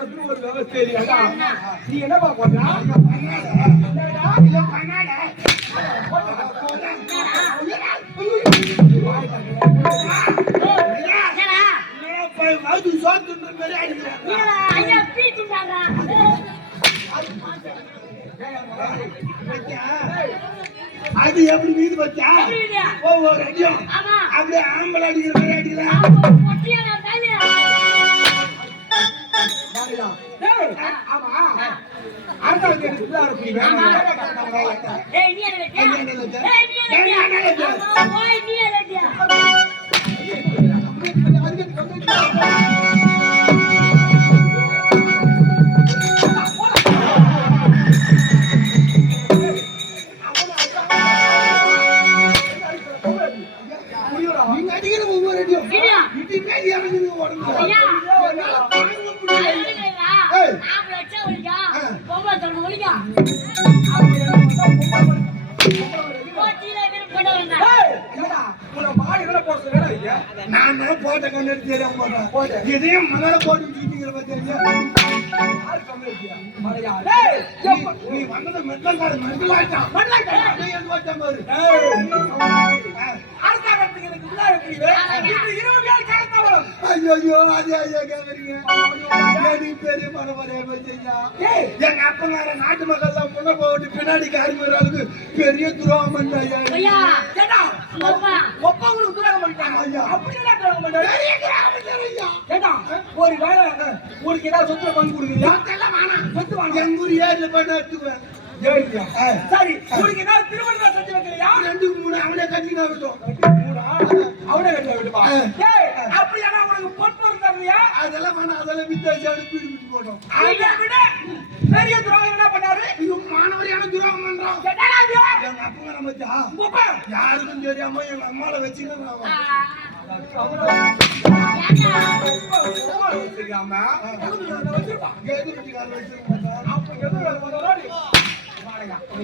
போறதுக்கு ஒரு விவசாய நீ என்னப்பா போடுறா அது எப்படி மீது வச்சா ஒவ்வொரு அடியும் அப்படியே ஆம்பளை அடிக்கிற மாதிரி அடிக்கலாம். ஆமா அடுத்த நான் போட்ட கண்ணு தெரியாம போட்டேன் இதையும் மணல போட்டு நீ வந்தது மெட்டல் மெட்டலாயிட்டான் ஐயோ அது ஐயா கேக்குறீங்க பெரிய எங்க அப்பங்கார நாட்டு மக்கள் முன்ன போட்டு பின்னாடி காரி அளவுக்கு பெரிய துரோகம் பண்ணாங்க. ஒரு வேலை உங்களுக்கு ஏதாவது சொத்துல பண்ணி கொடுக்குறீங்க எங்க ஊர் ஏரியில பண்ண எடுத்துக்குவேன். சரி உங்களுக்கு ஏதாவது திருமணம் செஞ்சு வைக்கிறியா? 2-3 அவனே கட்டினா விட்டோம். அவனே கட்டினா விட்டுப்பா. அப்படியா உனக்கு பொண்ணு தரலையா? அதெல்லாம் வேணாம், அதெல்லாம் வித்தாச்சு அனுப்பி போட்டோம். அதை விட பெரிய துரோகம் என்ன பண்ணாரு? மாணவரியான துரோகம் பண்றோம். எங்க அப்பங்க நம்ம யாருக்கும் தெரியாம எங்க அம்மாவை வச்சுக்கலாம்.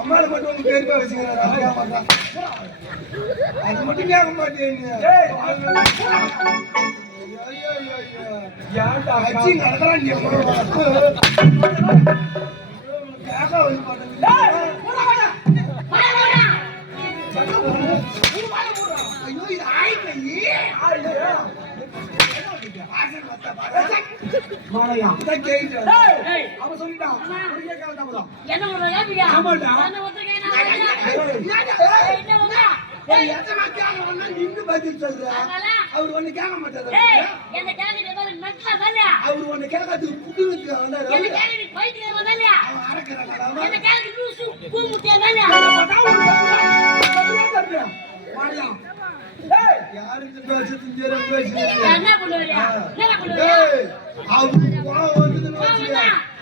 அம்மாவை மட்டும் பெருப்பா வச்சுக்கிறாங்க. அது மட்டும் கேட்க மாட்டேன். அவர் ஒண்ணு கேட்க மாட்டாரு. அவர் ஒண்ணு கேட்கறதுக்கு புட்டு யாருக்கு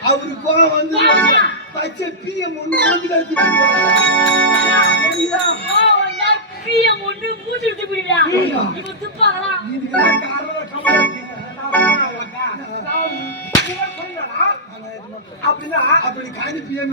அவரு கோவம் வந்து பச்சை பிஎம் ஒண்ணு அப்படின்னா அப்படி காஞ்சி பிஎம்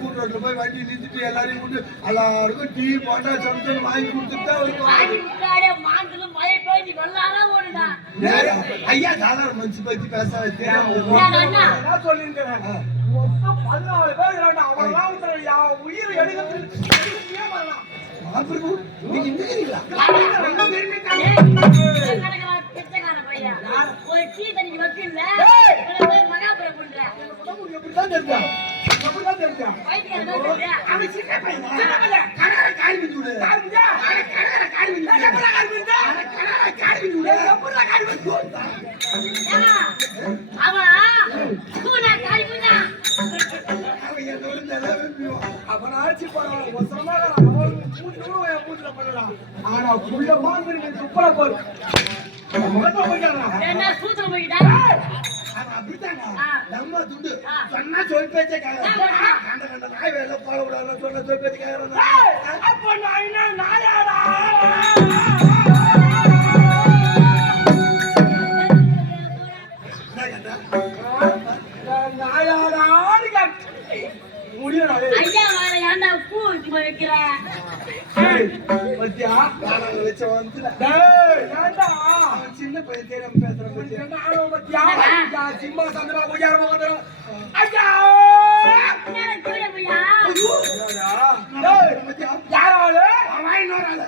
கூட்டு போய் வண்டி நிறுத்திட்டு எல்லாரையும் கூட்டு எல்லாருக்கும் டீ போட்டா சமைச்சு வாங்கி கொடுத்துட்டு ஐயா சாதாரண மனுஷன் பத்தி பேச சொல்லிருக்கிறேன். 14 பேர் உயிர் எடுக்கிறது அவன் ஆட்சி பரவாயில்ல மூஞ்சில பண்ணலாம். ஆனா புள்ள மாதிரி துப்பல போடு. முகத்தை போயிட்டாங்க. என்ன சூத்திர போயிட்டா? அப்படித்தாங்க. நம்ம துண்டு சொன்னா சொல் பேச்ச கேக்குறாங்க. கண்ட நாய் வேலை போட கூடாது சொன்ன சொல் பேச்ச கேக்குறாங்க. அப்ப நாய்னா நாயாடா. நாயாடான்னு முடியும். ஐயா வாழ ஏன்டா பூ வச்சு வைக்கிற? பத்தியா நான் வச்ச வந்து சின்ன பையன் தெரியாம பேசுறேன். பத்தியா சிம்மா சந்திரா போய் வந்துடும். ஐயா யாராவது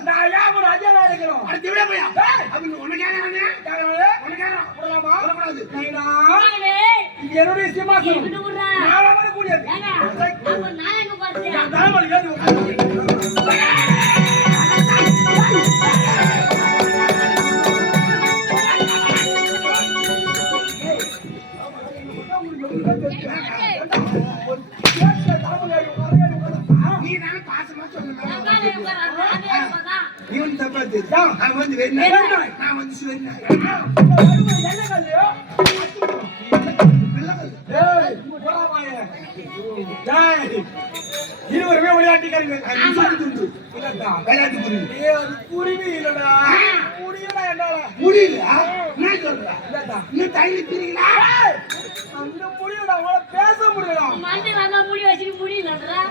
நான் ஏன் ஒரு அஜய் நினைக்கிறோம். என்னுடைய சிம்மாசனம் கூடியது இவன் தப்பா தெரியும். நான் வந்து நான் வந்து இருவருமே விளையாட்டுக்காரங்க. குருவி இல்லடா முடியல. இன்னும் தண்ணி பிரிங்களா அந்த முடியல பேச முடியல. முடி வச்சுட்டு முடியலன்றா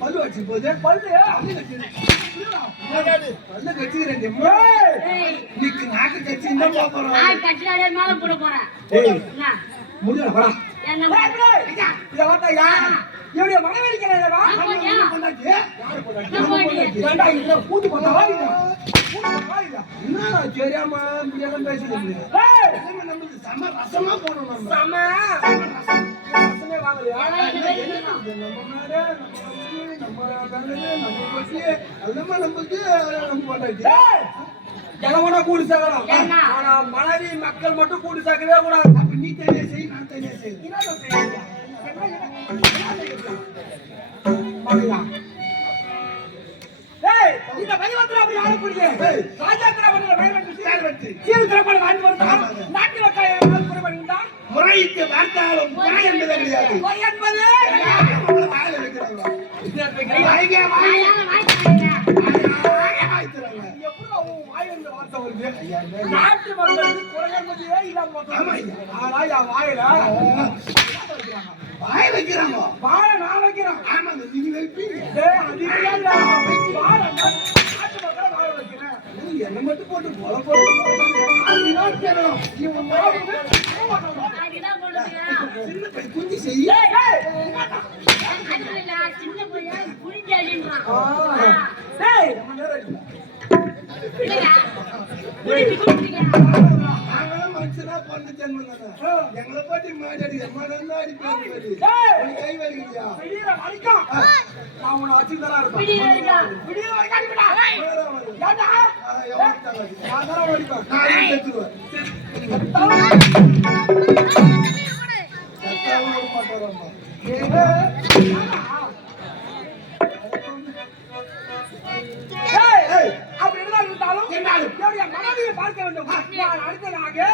பல்லு வச்சு போது பல்லு கட்சிக்கிறேன். நாக்கு கட்சி மேல போட போறேன் முடியல. என்னுடைய மனைவிக்கிறேன் கூட்டு பண்ணா என்ன தெரியாம பேசுறீங்க. நம்மளுக்கு சம ரசமா போடணும். ரசமே வாங்கலையா நம்ம கூடி சேர்க்கலாம். ஆனா மனைவி மக்கள் மட்டும் கூடி சேர்க்கவே கூடாது. அப்ப நீ தனியா செய், நான் தனியா செய். இந்த பதிவத்தில் அப்படி ஆளக்கூடிய நாட்டு மக்கள் முறைக்கு பார்த்தாலும் என்பது கிடையாது. நாட்டு மக்களுக்கு குறை என்பதே வாய வைக்கிறாங்க. வாழ நான் வைக்கிறேன். ஆமாங்க நீங்க வைப்பீங்க. என்ன மட்டும் போட்டு போல குஞ்சு செய்ய மனுஷனா பொண்ணு ஜென்மம் எங்களை பாட்டி மாடி எம்மா அடிப்பேன் கை வலிக்கிறியா நான் உன்னை வச்சுதான் அப்படி இருந்தாலும் மனைவியை பார்க்க வேண்டும். நான் அடுத்ததாக